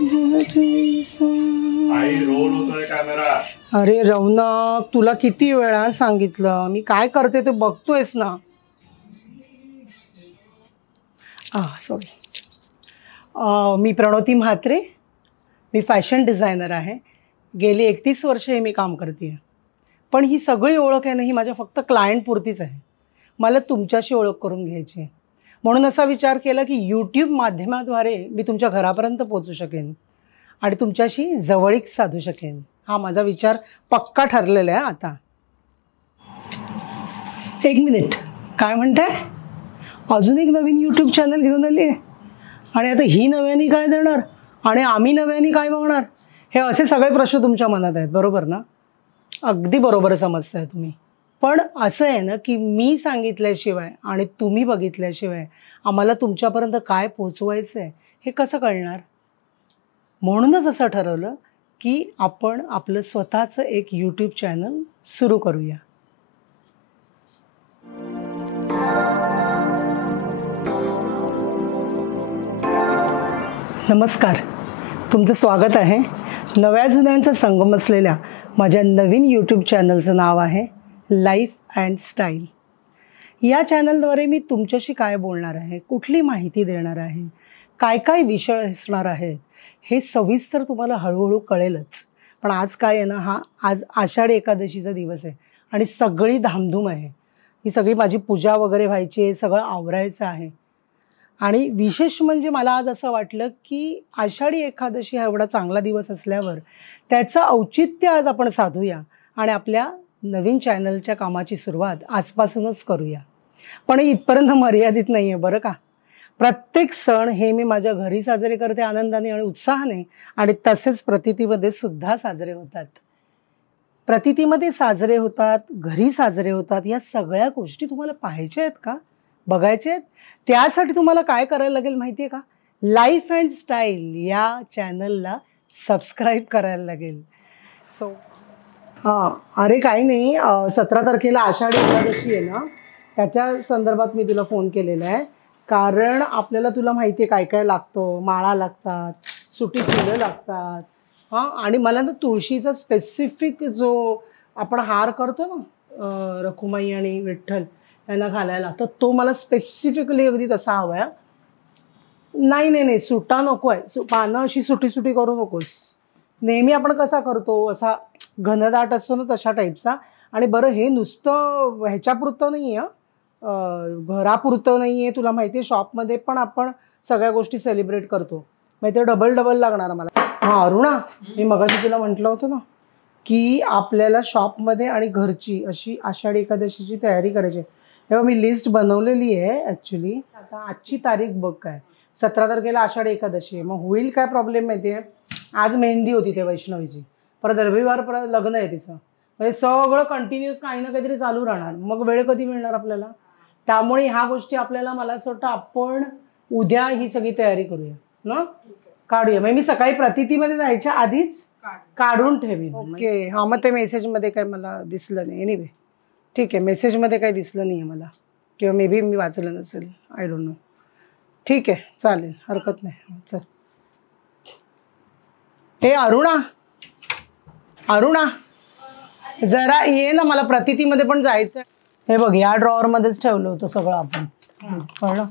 आई role होतोय camera. अरे रौनक, तुला किती वेळा सांगितलं, मी काय करते ते बघतोयस ना. सॉरी. मी प्रणोती म्हात्रे, मी फॅशन डिझायनर आहे. गेली 31 वर्षे मी काम करते आहे. पण ही सगळी ओळख आहे ना, ही माझ्या फक्त क्लायंटपुरतीच आहे. मला तुमच्याशी ओळख करून घ्यायची आहे. म्हणून असा विचार केला की यूट्यूब माध्यमाद्वारे मी तुमच्या घरापर्यंत पोहोचू शकेन आणि तुमच्याशी जवळीक साधू शकेन. हा माझा विचार पक्का ठरलेला आहे आता. एक मिनिट, काय म्हणताय? अजून एक नवीन यूट्यूब चॅनल घेऊन आली आहे आणि आता ही नव्याने काय देणार आणि आम्ही नव्याने काय बघणार? हे असे सगळे प्रश्न तुमच्या मनात आहेत, बरोबर ना? अगदी बरोबर समजताय तुम्ही. पण असं आहे ना की मी सांगितल्याशिवाय आणि तुम्ही बघितल्याशिवाय आम्हाला तुमच्यापर्यंत काय पोचवायचं आहे हे कसं कळणार? म्हणूनच असं ठरवलं की आपण आपलं स्वतःचं एक यूट्यूब चॅनल सुरू करूया. नमस्कार, तुमचं स्वागत आहे. नव्या जुन्यांचा संगम असलेल्या माझ्या नवीन यूट्यूब चॅनलचं नाव आहे लाईफ अँड स्टाईल. या चॅनलद्वारे मी तुमच्याशी काय बोलणार आहे, कुठली माहिती देणार आहे, काय काय विषय असणार आहेत हे सविस्तर तुम्हाला हळूहळू कळेलच. पण आज काय आहे ना, आज आषाढी एकादशीचा दिवस आहे आणि सगळी धामधूम आहे. ही सगळी माझी पूजा वगैरे व्हायची आहे, सगळं आवरायचं आहे. आणि विशेष म्हणजे मला आज असं वाटलं की आषाढी एकादशी हा एवढा चांगला दिवस असल्यावर त्याचं औचित्य आज आपण साधूया आणि आपल्या नवीन चॅनलच्या कामाची सुरुवात आजपासूनच करूया. पण इथपर्यंत मर्यादित नाही आहे बरं का. प्रत्येक सण हे मी माझ्या घरी साजरे करते आनंदाने आणि उत्साहाने, आणि तसेच प्रतीतीमध्ये सुद्धा साजरे होतात. प्रतीतीमध्ये साजरे होतात, घरी साजरे होतात. या सगळ्या गोष्टी तुम्हाला पाहायच्या आहेत का, बघायचे आहेत? त्यासाठी तुम्हाला काय करायला लागेल माहिती आहे का? लाईफ अँड स्टाईल या चॅनलला सबस्क्राईब करायला लागेल. सो अरे काही नाही, 17 तारखेला आषाढी एकादशी आहे ना, त्याच्या संदर्भात मी तुला फोन केलेला आहे. कारण आपल्याला तुला माहिती आहे काय काय लागतं. माळा लागतात, सुटी फुलं लागतात. आणि मला ना तुळशीचा स्पेसिफिक जो आपण हार करतो ना, रखुमाई आणि विठ्ठल यांना घालायला, तर तो मला स्पेसिफिकली अगदी तसा हवा आहे. नाही, सुटा नको आहे. पानं अशी सुटी सुटी करू नकोस. नेहमी आपण कसा करतो असा घनदाट असतो ना, तशा टाईपचा. आणि बरं, हे नुसतं ह्याच्यापुरतं नाही आहे, घरापुरतं नाही आहे. तुला माहिती आहे शॉपमध्ये पण आपण सगळ्या गोष्टी सेलिब्रेट करतो. माहिती आहे, डबल लागणार मला. अरुणा, मी मगाशी तुला म्हटलं होतं ना की आपल्याला शॉपमध्ये आणि घरची अशी आषाढी एकादशीची तयारी करायची. तेव्हा मी लिस्ट बनवलेली आहे ॲक्च्युली. आता आजची तारीख बघ काय, 17 तारखेला आषाढी एकादशी आहे. मग होईल काय प्रॉब्लेम माहिती आहे? आज मेहंदी होती ते वैष्णवीची, परत रविवार परत लग्न आहे तिचं. म्हणजे सगळं कंटिन्युअस काही ना काहीतरी चालू राहणार. मग वेळ कधी मिळणार आपल्याला? त्यामुळे ह्या गोष्टी आपल्याला, मला असं वाटतं आपण उद्या ही सगळी तयारी करूया ना, काढूया. म्हणजे मी सकाळी प्रतीतीमध्ये जायच्या आधीच काढून ठेवीन. ओके. मग ते मेसेजमध्ये काय मला दिसलं नाही. एनिवे ठीक आहे, मेसेजमध्ये काही दिसलं नाही आहे मला, किंवा मे बी मी वाचलं नसेल, आय डोंट नो. ठीक आहे, चालेल, हरकत नाही. चल. हे अरुणा जरा ये ना, मला प्रतीतीमध्ये पण जायचं. हे बघ, या ड्रॉवरमध्येच ठेवलं होतं सगळं आपण, कळलं?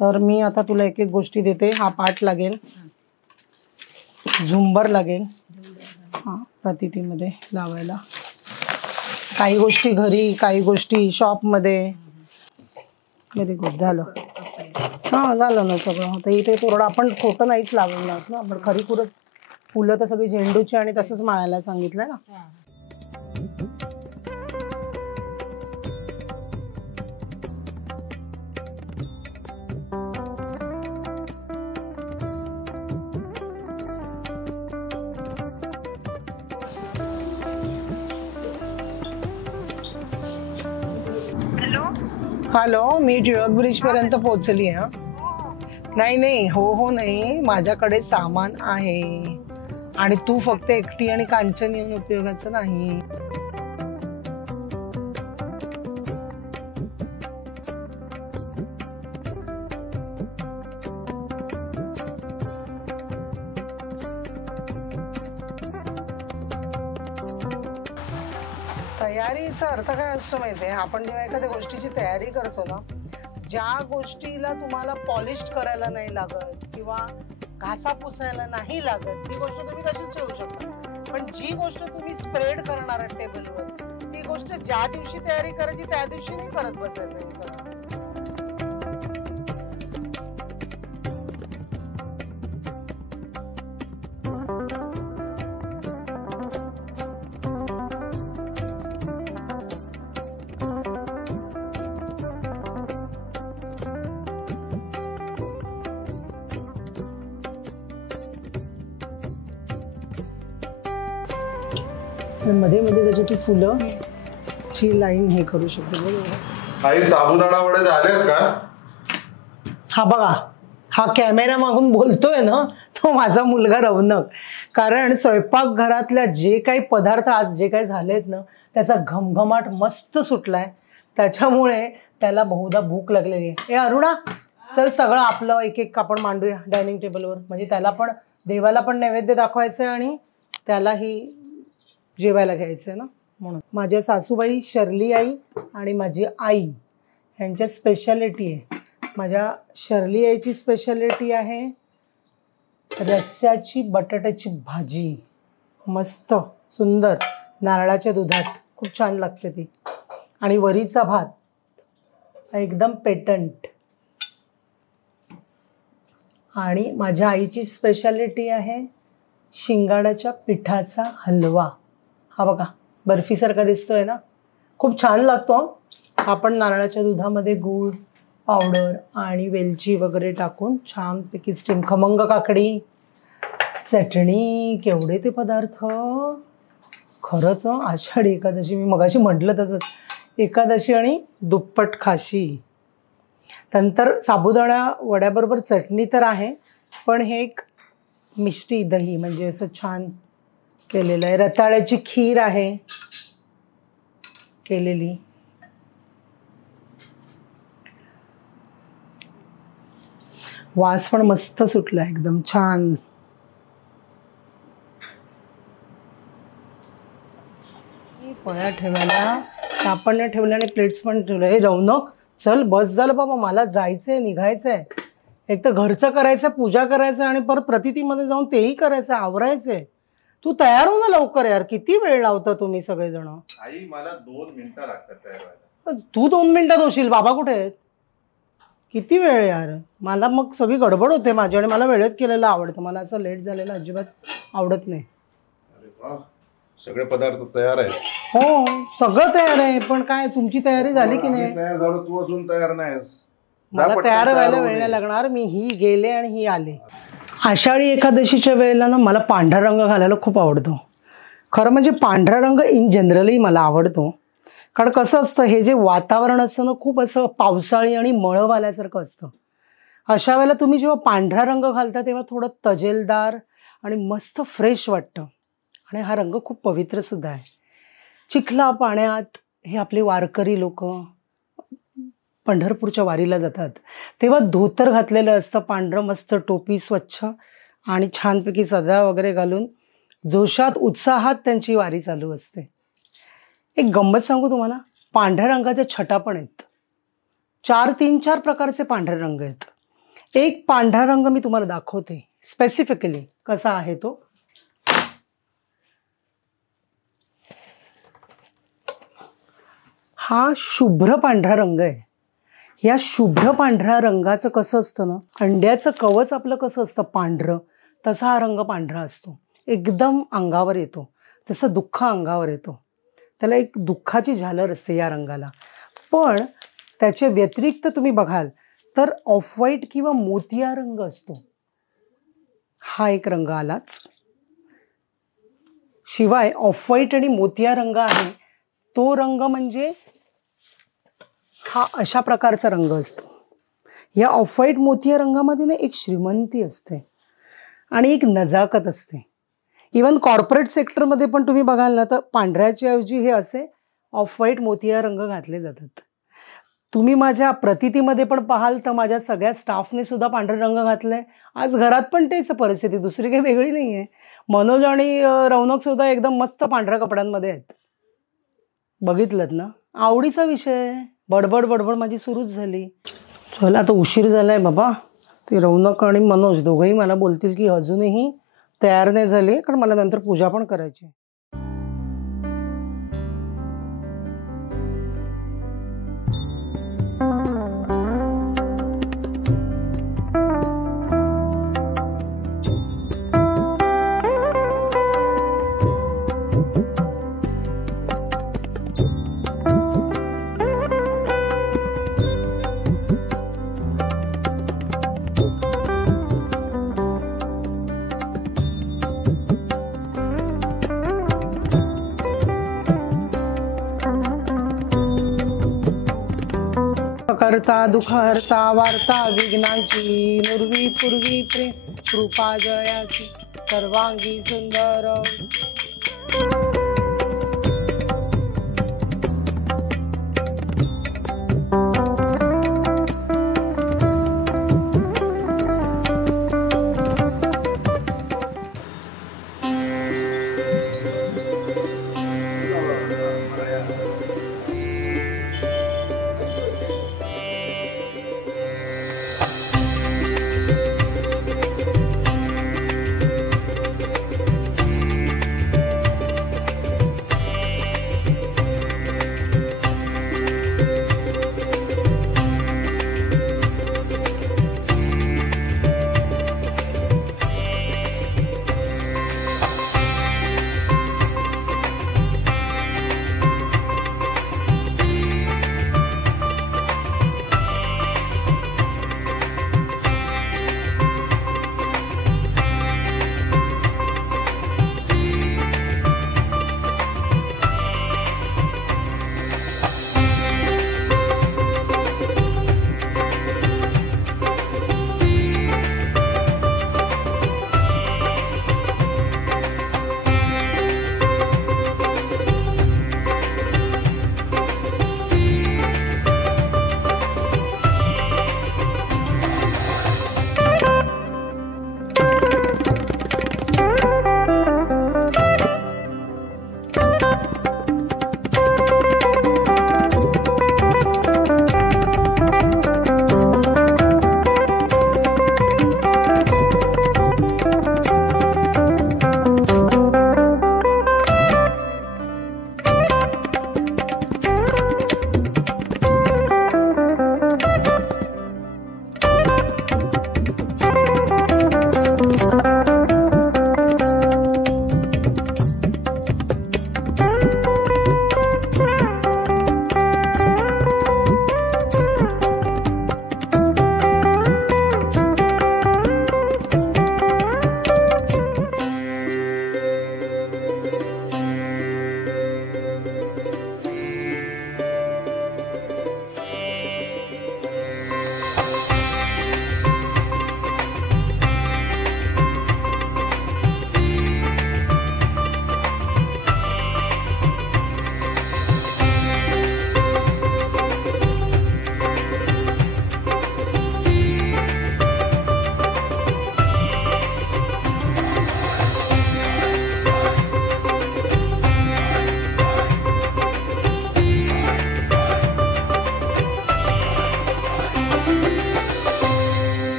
तर मी आता तुला एक एक गोष्टी देते. हा पाट लागेल, झुंबर लागेल प्रतीतीमध्ये लावायला, काही गोष्टी घरी, काही गोष्टी शॉपमध्ये. व्हेरी गुड, झालं. झालं ना सगळं. आता इथे थोडं आपण खोटं नाहीच लावणार ना, आपण खरी खुरच फुलं तर सगळी झेंडूची आणि तसंच माळायला सांगितलं ना. हॅलो, मी टिळक ब्रिज पर्यंत पोहोचली आहे. नाही, हो नाही, माझ्याकडे सामान आहे आणि तू फक्त एकटी आणि कांचन येऊन उपयोगाचं नाही. तयारीचा अर्थ काय असतो माहिती आहे? आपण जेव्हा एखाद्या गोष्टीची तयारी करतो ना, ज्या गोष्टीला तुम्हाला पॉलिश करायला नाही लागत किंवा घासा पुसायला नाही लागत ती गोष्ट तुम्ही तशीच ठेवू शकता. पण जी गोष्ट तुम्ही स्प्रेड करणार आहात टेबलवर, ती गोष्ट ज्या दिवशी तयारी करायची त्या दिवशी नाही करत बसायचं. मध्ये मध्ये त्याची तू फुलं ची लाईन हे करू शकतो. काही साबुदाणा वडे झालेत का? हा बघा, हा कॅमेरा मागून बोलतोय ना तो माझा मुलगा रौनक. कारण स्वयंपाकघरातल्या जे काही पदार्थ आज जे काही झालेत ना त्याचा घमघमाट मस्त सुटलाय. त्याच्यामुळे त्याला बहुधा भूक लागलेली आहे. ए अरुणा, चल सगळं आपलं एक एक आपण मांडूया डायनिंग टेबलवर. म्हणजे त्याला पण, देवाला पण नैवेद्य दाखवायचं आहे आणि त्यालाही जेवायला घ्यायचं आहे ना. म्हणून माझ्या सासूबाई शर्ली आई आणि माझी आई यांच्या स्पेशालिटी आहे. माझ्या शर्ली आईची स्पेशालिटी आहे रस्स्याची बटाट्याची भाजी, मस्त सुंदर नारळाच्या दुधात, खूप छान लागते ती. आणि वरीचा भात एकदम पेटंट. आणि माझ्या आईची स्पेशालिटी आहे शिंगाड्याच्या पिठाचा हलवा. हा बघा, बर्फीसारखा दिसतोय ना, खूप छान लागतो. आपण नारळाच्या दुधामध्ये गूळ पावडर आणि वेलची वगैरे टाकून छानपैकी स्टीम. खमंग काकडी, चटणी, केवढे ते पदार्थ. खरंच आषाढी एकादशी, मी मगाशी म्हटलं तसंच, एकादशी आणि दुप्पट खाशी. नंतर साबुदाणा वड्याबरोबर चटणी तर आहे, पण हे एक मिष्टी दही म्हणजे असं छान केलेलं आहे. रताळ्याची खीर आहे केलेली. वास पण मस्त सुटला एकदम छान. पोळ्या ठेवायला आपण ठेवल्या आणि प्लेट्स पण ठेवल्या. हे रौनक, चल बस झालं बाबा, मला जायचंय, निघायचंय. एक तर घरचं करायचं, पूजा करायचं आणि परत प्रतितीमध्ये जाऊन तेही करायचं, आवरायचंय. तू तयार हो ना लवकर यार, किती वेळ लावता तुम्ही सगळेजण. आई मला 2 मिनिटं लागतात तयार व्हायला. तू 2 मिनिटात होशील, बाबा कुठे आहेत? किती वेळ यार. मला मग सगळी गडबड होते माझी आणि मला वेळेत केलेलं आवडतं. मला असं लेट झालेलं अजिबात आवडत नाही. अरे वा, सगळे पदार्थ तयार आहेत. हो सगळं तयार आहे, पण काय तुमची तयारी झाली की नाही? तयार झालो, तू अजून तयार नाहीस. मला तयार व्हायला वेळ नाही लागणार. मी ही गेले आणि ही आले. आषाढी एकादशीच्या वेळेला ना मला पांढरा रंग घालायला खूप आवडतो. खरं म्हणजे पांढरा रंग इन जनरली मला आवडतो. कारण कसं असतं, हे जे वातावरण असतं ना खूप असं पावसाळी आणि मळव आल्यासारखं असतं. अशा वेळेला तुम्ही जेव्हा पांढरा रंग घालता तेव्हा थोडं तजेलदार आणि मस्त फ्रेश वाटतं. आणि हा रंग खूप पवित्र सुद्धा आहे. चिखला पाण्यात हे आपले वारकरी लोक पंढरपूरच्या वारीला जातात तेव्हा धोतर घातलेलं असतं पांढरं, मस्त टोपी स्वच्छ आणि छानपैकी सदरा वगैरे घालून जोशात उत्साहात त्यांची वारी चालू असते. एक गंमत सांगू तुम्हाला, पांढऱ्या रंगाच्या छटा पण आहेत. 4 प्रकारचे पांढरे रंग आहेत. एक पांढरा रंग मी तुम्हाला दाखवते स्पेसिफिकली कसा आहे तो. हा शुभ्र पांढरा रंग आहे. या शुभ्र पांढऱ्या रंगाचं कसं असतं ना, अंड्याचं कवच आपलं कसं असतं पांढरं, तसा हा रंग पांढरा असतो. एकदम अंगावर येतो, जसं दुःख अंगावर येतो. त्याला एक दुःखाची झालर असते या रंगाला. पण त्याच्या व्यतिरिक्त तुम्ही बघाल तर ऑफ व्हाईट किंवा मोतिया रंग असतो. हा एक रंग आलाच. शिवाय ऑफ व्हाईट आणि मोतिया रंग आहे तो रंग म्हणजे हा अशा प्रकारचा रंग असतो. या ऑफ व्हाईट मोतिया रंगामध्ये ना एक श्रीमंती असते आणि एक नजाकत असते. इवन कॉर्पोरेट सेक्टरमध्ये पण तुम्ही बघाल ना तर पांढऱ्याच्या ऐवजी हे असे ऑफ व्हाईट मोतिया रंग घातले जातात. तुम्ही माझ्या प्रतितीमध्ये पण पाहाल तर माझ्या सगळ्या स्टाफने सुद्धा पांढरे रंग घातले. आज घरात पण तेच परिस्थिती, दुसरी काही वेगळी नाही आहे. मनोज आणि रौनक सुद्धा एकदम मस्त पांढऱ्या कपड्यांमध्ये आहेत. बघितलं ना, आवडीचा विषय. बडबड बडबड माझी सुरूच झाली. चला आता उशीर झालाय बाबा. ते रौनक आणि मनोज दोघंही मला बोलतील की अजूनही तयार नाही झाली, कारण मला नंतर पूजा पण करायची. करता दुखहर्ता वार्ता विघ्नांची नुर्वी पूर्वी प्रेम कृपा जयाची सर्वांगी सुंदर.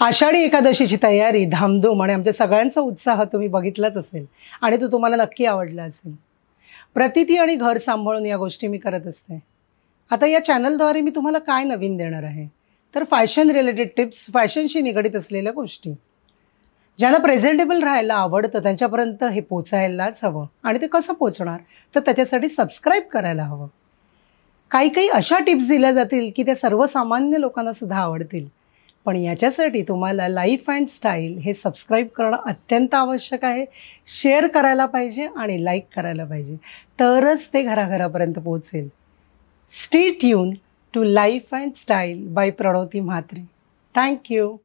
आषाढी एकादशीची तयारी धामधूम आणि आमच्या सगळ्यांचा उत्साह तुम्ही बघितलाच असेल आणि तो तुम्हाला नक्की आवडला असेल. प्रतिती आणि घर सांभाळून या गोष्टी मी करत असते. आता या चॅनलद्वारे मी तुम्हाला काय नवीन देणार आहे तर फॅशन रिलेटेड टिप्स, फॅशनशी निगडीत असलेल्या गोष्टी. ज्यांना प्रेझेंटेबल राहायला आवडतं त्यांच्यापर्यंत हे पोचायलाच हवं. आणि ते कसं पोचणार तर त्याच्यासाठी सबस्क्राईब करायला हवं. काही काही अशा टिप्स दिल्या जातील की त्या सर्वसामान्य लोकांना सुद्धा आवडतील. पण याच्यासाठी तुम्हाला लाईफ अँड स्टाईल हे सबस्क्राईब करणं अत्यंत आवश्यक आहे. शेअर करायला पाहिजे आणि लाईक करायला पाहिजे, तरच ते घराघरापर्यंत पोहोचेल. Stay tune to life and style by Pranavati Mhatre. Thank you.